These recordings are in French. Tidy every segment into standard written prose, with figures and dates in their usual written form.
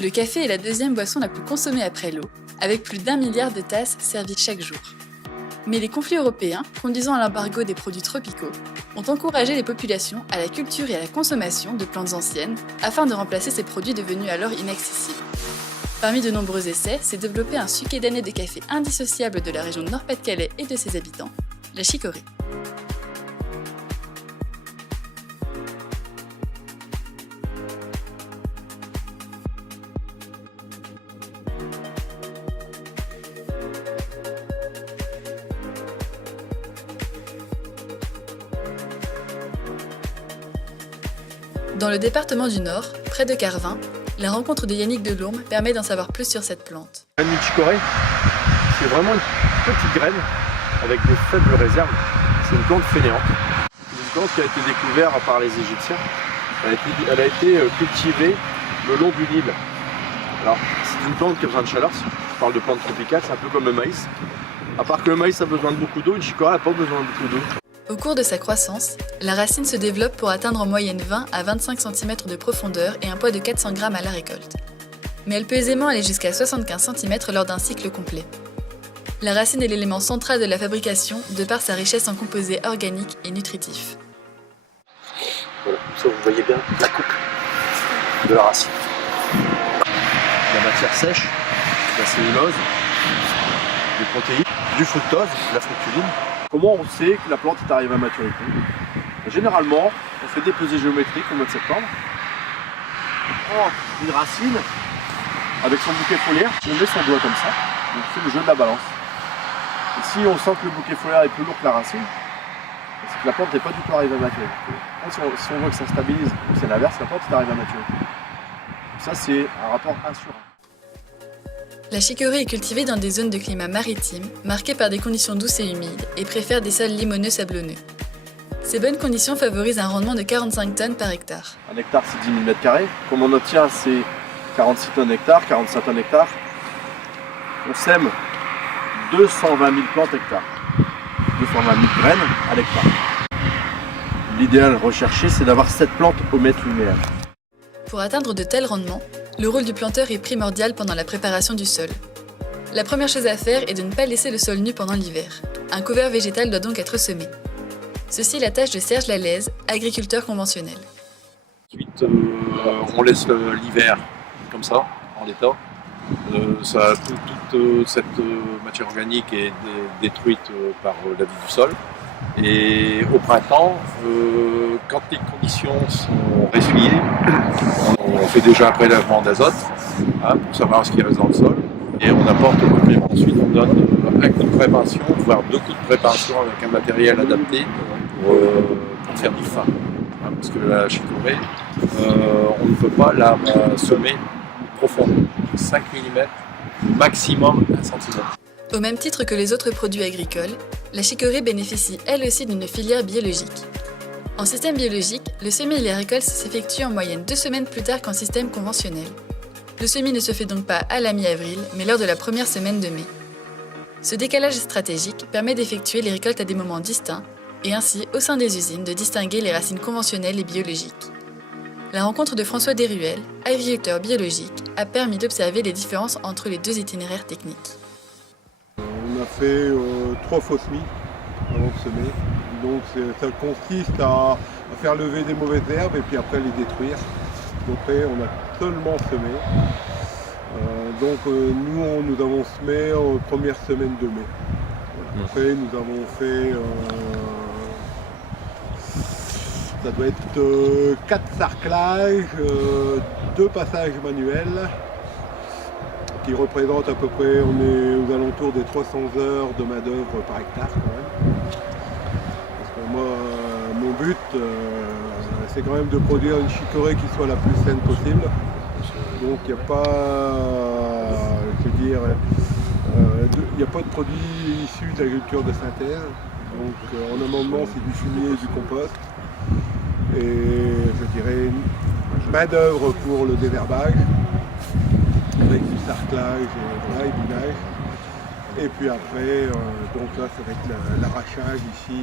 Le café est la deuxième boisson la plus consommée après l'eau, avec plus d'1 milliard de tasses servies chaque jour. Mais les conflits européens, conduisant à l'embargo des produits tropicaux, ont encouragé les populations à la culture et à la consommation de plantes anciennes afin de remplacer ces produits devenus alors inaccessibles. Parmi de nombreux essais, s'est développé un sucédané de café indissociable de la région de Nord-Pas-de-Calais et de ses habitants, la chicorée. Dans le département du Nord, près de Carvin, la rencontre de Yannick Delourme permet d'en savoir plus sur cette plante. La chicorée, c'est vraiment une petite graine avec des faibles réserves. C'est une plante fainéante. C'est une plante qui a été découverte par les Égyptiens. Elle a été cultivée le long du Nil. Alors, c'est une plante qui a besoin de chaleur. Je parle de plante tropicale, c'est un peu comme le maïs. À part que le maïs a besoin de beaucoup d'eau, une chicorée n'a pas besoin de beaucoup d'eau. Au cours de sa croissance, la racine se développe pour atteindre en moyenne 20 à 25 cm de profondeur et un poids de 400 g à la récolte. Mais elle peut aisément aller jusqu'à 75 cm lors d'un cycle complet. La racine est l'élément central de la fabrication de par sa richesse en composés organiques et nutritifs. Voilà, comme ça vous voyez bien la coupe de la racine. La matière sèche, la cellulose, des protéines, du fructose, la fructuline. Comment on sait que la plante est arrivée à maturité? Généralement, on fait des pesées géométriques au mois de septembre. On prend une racine avec son bouquet foliaire, on met son doigt comme ça, donc c'est le jeu de la balance. Et si on sent que le bouquet foliaire est plus lourd que la racine, c'est que la plante n'est pas du tout arrivée à maturité. Si on voit que ça stabilise, c'est l'inverse, la plante est arrivée à maturité. Ça, c'est un rapport 1 sur 1. La chicorée est cultivée dans des zones de climat maritime, marquées par des conditions douces et humides, et préfère des sols limoneux-sablonneux. Ces bonnes conditions favorisent un rendement de 45 tonnes par hectare. Un hectare, c'est 10 000 m². Comme on obtient, c'est 46 tonnes hectare, 45 tonnes hectare. On sème 220 000 plantes hectare. 220 000 graines à l'hectare. L'idéal recherché, c'est d'avoir 7 plantes au mètre linéaire. Pour atteindre de tels rendements, le rôle du planteur est primordial pendant la préparation du sol. La première chose à faire est de ne pas laisser le sol nu pendant l'hiver. Un couvert végétal doit donc être semé. Ceci est la tâche de Serge Lalaise, agriculteur conventionnel. Ensuite, on laisse l'hiver comme ça, en l'état. Toute cette matière organique est détruite par la vie du sol. Et au printemps, quand les conditions sont résiliées, on fait déjà un prélèvement d'azote pour savoir ce qui reste dans le sol et on apporte le complément. Ensuite, on donne un coup de préparation, voire 2 coups de préparation avec un matériel adapté pour faire du fin. Parce que la chicorée, on ne peut pas la semer profonde, 5 mm, maximum 1 cm. Au même titre que les autres produits agricoles, la chicorée bénéficie elle aussi d'une filière biologique. En système biologique, le semis et les récoltes s'effectuent en moyenne 2 semaines plus tard qu'en système conventionnel. Le semis ne se fait donc pas à la mi-avril, mais lors de la première semaine de mai. Ce décalage stratégique permet d'effectuer les récoltes à des moments distincts, et ainsi, au sein des usines, de distinguer les racines conventionnelles et biologiques. La rencontre de François Desruelles, agriculteur biologique, a permis d'observer les différences entre les 2 itinéraires techniques. On a fait 3 faux semis avant de semer. Donc ça consiste à faire lever des mauvaises herbes et puis après les détruire. Donc après on a seulement semé. Nous avons semé en première semaine de mai. Voilà. Après nous avons fait ça doit être 4 sarclages, 2 passages manuels. Qui représente à peu près, on est aux alentours des 300 heures de main d'œuvre par hectare quand même. Parce que moi, mon but, c'est quand même de produire une chicorée qui soit la plus saine possible. Donc il n'y a pas, il n'y a pas de produits issus d'agriculture de synthèse. Donc en amendement, c'est du fumier et du compost. Et je dirais une main d'œuvre pour le déverbage. Avec du sarclage et binage. Et puis après, donc là ça va être l'arrachage ici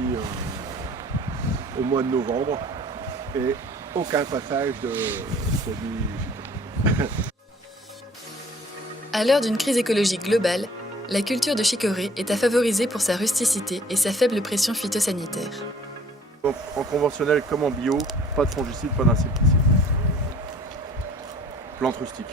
au mois de novembre. Et aucun passage de produits. À l'heure d'une crise écologique globale, la culture de chicorée est à favoriser pour sa rusticité et sa faible pression phytosanitaire. En conventionnel comme en bio, pas de fongicides, pas d'insecticides. Plante rustique.